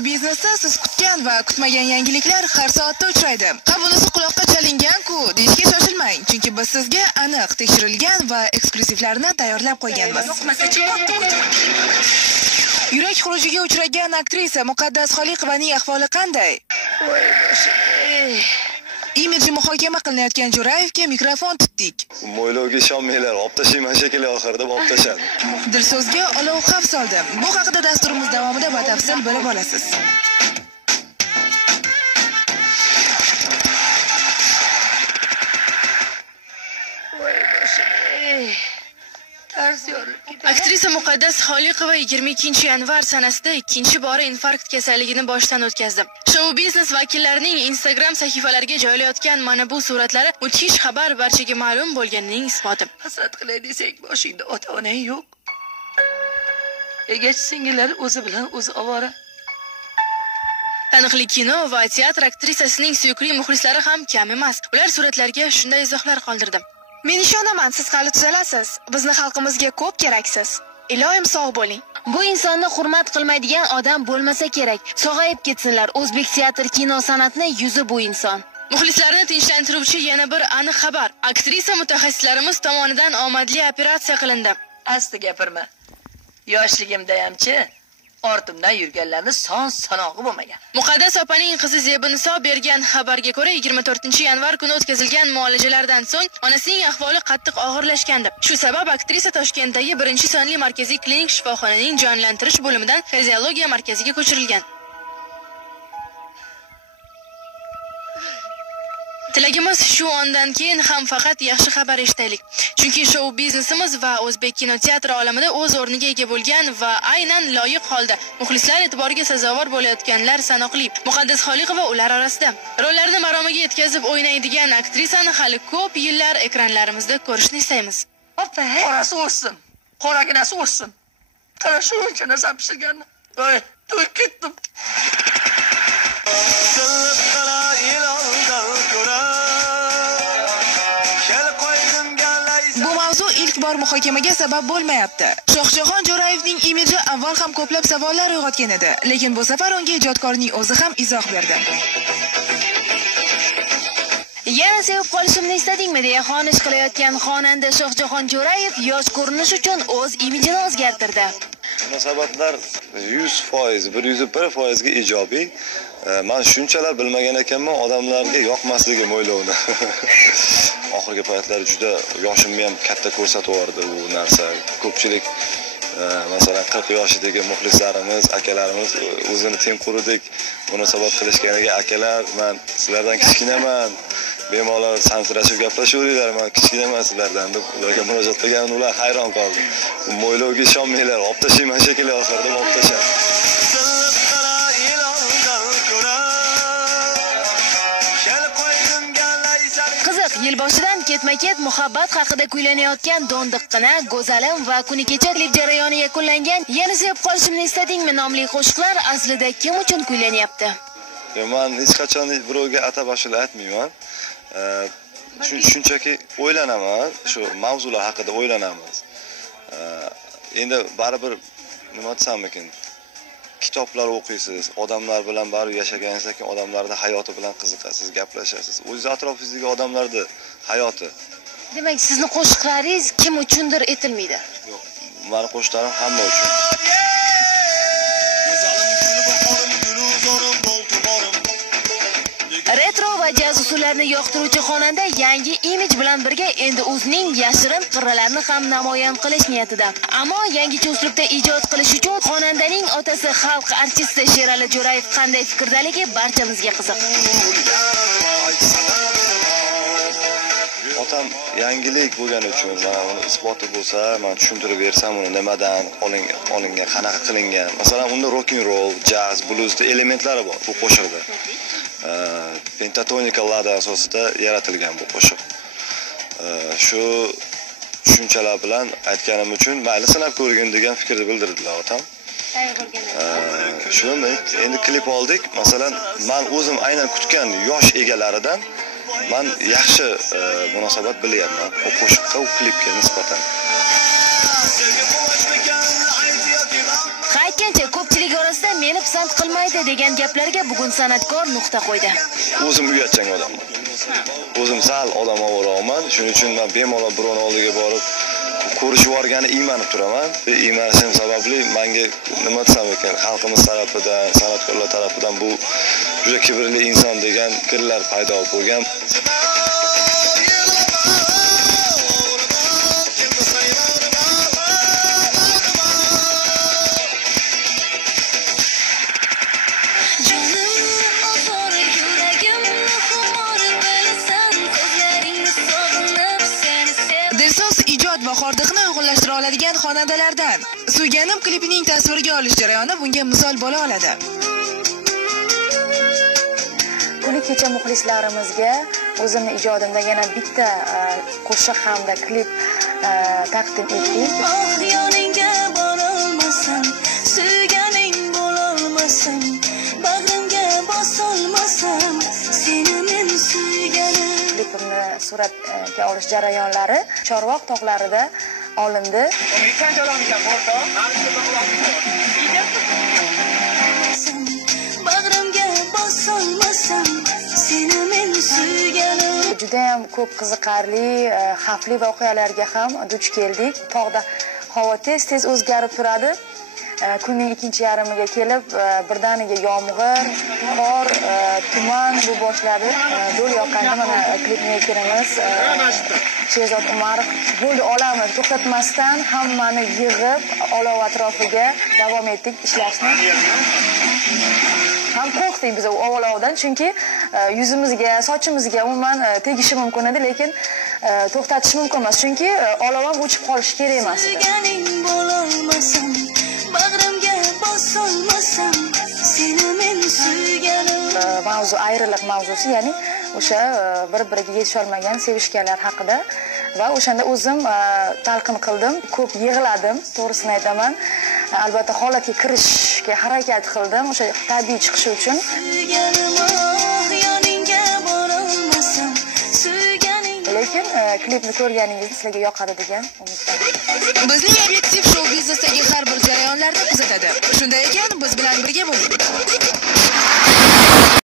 Show biznesda siz kutgan va kutmagan yangiliklar har soatda uchraydi. Ha, bunisi quloqqa chalingan-ku, deyishga shoshilmang, chunki biz sizga aniq tekshirilgan va eksklyuzivlarni tayyorlab qo'yganmiz. Yurak xurujiga uchragan aktrisa Muqaddas Xoliqovaning ahvoli qanday? Imidji muhokama qilinayotgan Jo'rayevga mikrofon tutdik. Mo'ylovga ishonmanglar, olib tashlayman shekilli oxirida olib tashadi. Dilso'zga olov xavf soldi. Bu haqida dasturimiz davomida batafsil bilib olasiz. Aktrisa Muqaddas Xoliqova 22-yanvar sanasida ikkinchi bora infarkt kasalligini boshdan o'tkazdi. Show biznes vakillarining Instagram sahifalariga joylayotgan mana bu suratlari mudhish xabar barchaga ma'lum bo'lganining isboti. Hasrat qilay desak, boshingda ota-onang yo'q. Egachi singillari o'zi bilan o'zi ovora. Taniqli kino va teatr aktrisasining suyukli muxlislari ham kam emas. Ular suratlarga shunday izohlar qoldirdi. Men ishonaman, siz hali tuzalasiz. Bizni xalqimizga ko'p keraksiz. Iloyim sog' bo'ling. Bu insonni hurmat qilmaydigan odam bo'lmasa kerak. Sog'ayib ketsinlar. O'zbek teatr kino san'atni yuzi bu inson. Muxlislarni tinchlantiruvchi yana bir aniq xabar. Aktrisa mutaxassislarimiz tomonidan omadli operatsiya qilindi. Asti gapirma. Yoshligimda-hamchi ortimdan yurganlarni son-sanog'i bo'lmagan. Muqaddas opaning qizi Zebiniso bergan xabarga ko'ra 24-yanvar kuni o'tkazilgan muolajalardan so'ng onasining ahvoli qattiq og'irlashgandi. Shu sabab aktrisa Toshkentdagi 1-sonli markaziy klinik shifoxonaning jonlantirish bo'limidan kardiologiya markaziga ko'chirilgan. Tilagimiz shu ondan keyin ham faqat yaxshi xabar eshitaylik. Chunki show biznesimiz va o'zbek kino teatri olamida o'z o'rniga ega bo'lgan va aynan loyiq holda muxlislar e'tiboriga sazovor bo'layotganlar sanoqli. Muqaddas Xoliqova ular orasida. Rollarni maromiga yetkazib o'ynaydigan aktrisani hali ko'p yillar ekranlarimizda ko'rishni istaymiz. Opa, qorasi o'ssin. Qoraginasi o'ssin. Qara shuncha narsa pishirganni. Voy, to'y ketdim. Bu mavzu ilk bor muhokamaga sabab bo'lmayapti. Shohjahon Jo'rayevning imidji avval ham ko'plab savollar uyg'otgan edi, lekin bu safar unga ijodkorning o'zi ham izoh berdi. Yana sevib qolishimni istadingmi deya xonish qilayotgan xonanda Shohjahon Jo'rayev yosh ko'rinish uchun o'z imidjini o'zgartirdi. Munosabatlar 100%, 101% ga ijobiy. Men shunchalar bilmagan ekanman, odamlarga yoqmasligi mo'ylovni. Oxirgi paytlar juda yoshimni ham katta ko'rsatib bu narsa. Ko'pchilik masalan 40 yoshidagi muxlislarimiz, akalarimiz o'zini teng qurudek munosabat qilishganiga akalar, men sizlardan kichkinaman. Bemalol sansirashib gaplashaveringlar, men kichkinaman sizlardan deb ularga murojaat qilganim, ular hayron qoldi. Mo'ylovga ishonmanglar, olib tashlayman shekilli oxirida olib tashlayman. Yil boshidan ketma-ket muhabbat haqida kuylanayotgan Do'ndiqqina, Go'zalim va Kuni kecha klip jarayoni yakunlangan Yana sevib qolishimni istadingmi nomli qo'shiqlar aslida kim uchun kuylanyapti? Men hech qachon birovga atab ashula aytmayman. Shunchaki o'ylanaman, shu mavzular haqida o'ylanamiz. Endi baribir nima desam ekan? Kitoblar o'qiysiz, odamlar bilan bari yashaganingizdan keyin odamlarning hayoti bilan qiziqasiz, gaplashasiz. O'z atrofingizdagi odamlarning hayoti. Demak, sizni qo'shiqlaringiz kim uchundir etilmaydi? Yo'q, meni qo'shiqlarim hamma uchun. Retro va jaz usullarini yoqtiruvchi xonanda yangi imij bilan birga endi o'zining yashirin qirralarini ham namoyon qilish niyatida. Ammo yangicha uslubda ijod qilish uchun xonandaning otasi xalq artisti Sherali Jo'rayev qanday fikrdaligi barchamizga qiziq. Otam yangilik bo'lgani uchun mana uni isboti bo'lsa, men tushuntirib bersam uni nimadan olingan, qanaqa qilingan. Masalan, unda rock and roll, jazz, blues elementlari bor bu qo'shiqda. Pentatonika lada asosida yaratilgan bu qo'shiq. Shu tushunchalar bilan aytganim uchun mayli sinab ko'rgin degan fikrni bildirdilar otam. Shuni endi klip oldik. Masalan, men o'zim aynan kutgan yosh egalaridan men yaxshi munosabat bilyapman o qo'shiqqa, o klipga nisbatan. Qaytgancha ko'pchilik orasida esa meni pisand qilmaydi degan gaplarga bugun san'atkor nuqta qo'ydi. O'zim uyatchan odamman. O'zim sal odamovoqman. Shuning uchun men bemalol birovning oldiga borib ko'rishib yorgani iymanib turaman. Va iymanishim sababli menga nima desam ekan, xalqimiz tarafidan, san'atkorlar tarafidan bu juda kibrli inson degan fikrlar paydo bo'lgan. Dilso'z ijod va hordiqni uyg'unlashtira oladigan xonandalardan. Suyganim klipining tasvirga olish jarayoni bunga misol bo'la oladi. Kuni kecha muxlislarimizga o'zimning ijodimda yana bitta qo'shiq hamda klip taqdim etdik. Yoningga borolmasam, suyganing bo'lolmasam, bag'rimga bosolmasam, seni men suyganim. Klipimni suratga olish jarayonlari Chorvoq tog'larida olindi. Bag'rimga bosolmasam, seni men suyganim. Juda ham ko'p qiziqarli, xavfli voqealarga ham duch keldik. Tog'da havo tez o'zgarib turadi. Kunning ikkinchi yarmiga kelib, birdaniga yomg'ir, qor, tuman bu boshladi. Do'l yoqqanda mana klipmekerimiz Sherzod Umarov bo'ldi olamiz to'xtatmasdan hammani yig'ib olov atrofiga davom etdik ishlashni. Ham qo'rqdik biz olovdan, chunki yuzimizga, sochimizga umuman tegishi mumkin edi, lekin to'xtatish mumkin emas, chunki olov ham o'chib qolishi kerak emas edi. Bag'rimga bosolmasam, seni men suyganim. Mavzu ayriliq mavzusi, ya'ni o'sha bir-biriga yetolmagan sevishganlar haqida va o'shanda o'zim talqin qildim, ko'p yig'ladim, to'g'risini aytaman. Albatta holatga kirishga harakat qildim, o'sha tabiiy chiqishi uchun. Lekin klipni ko'rganingizni sizlarga yoqadi degan umiddaman. Bizning obyektiv shou biznesdagi har bir jarayonlarni kuzatadi. Shunday ekan, biz bilan birga bo'ling.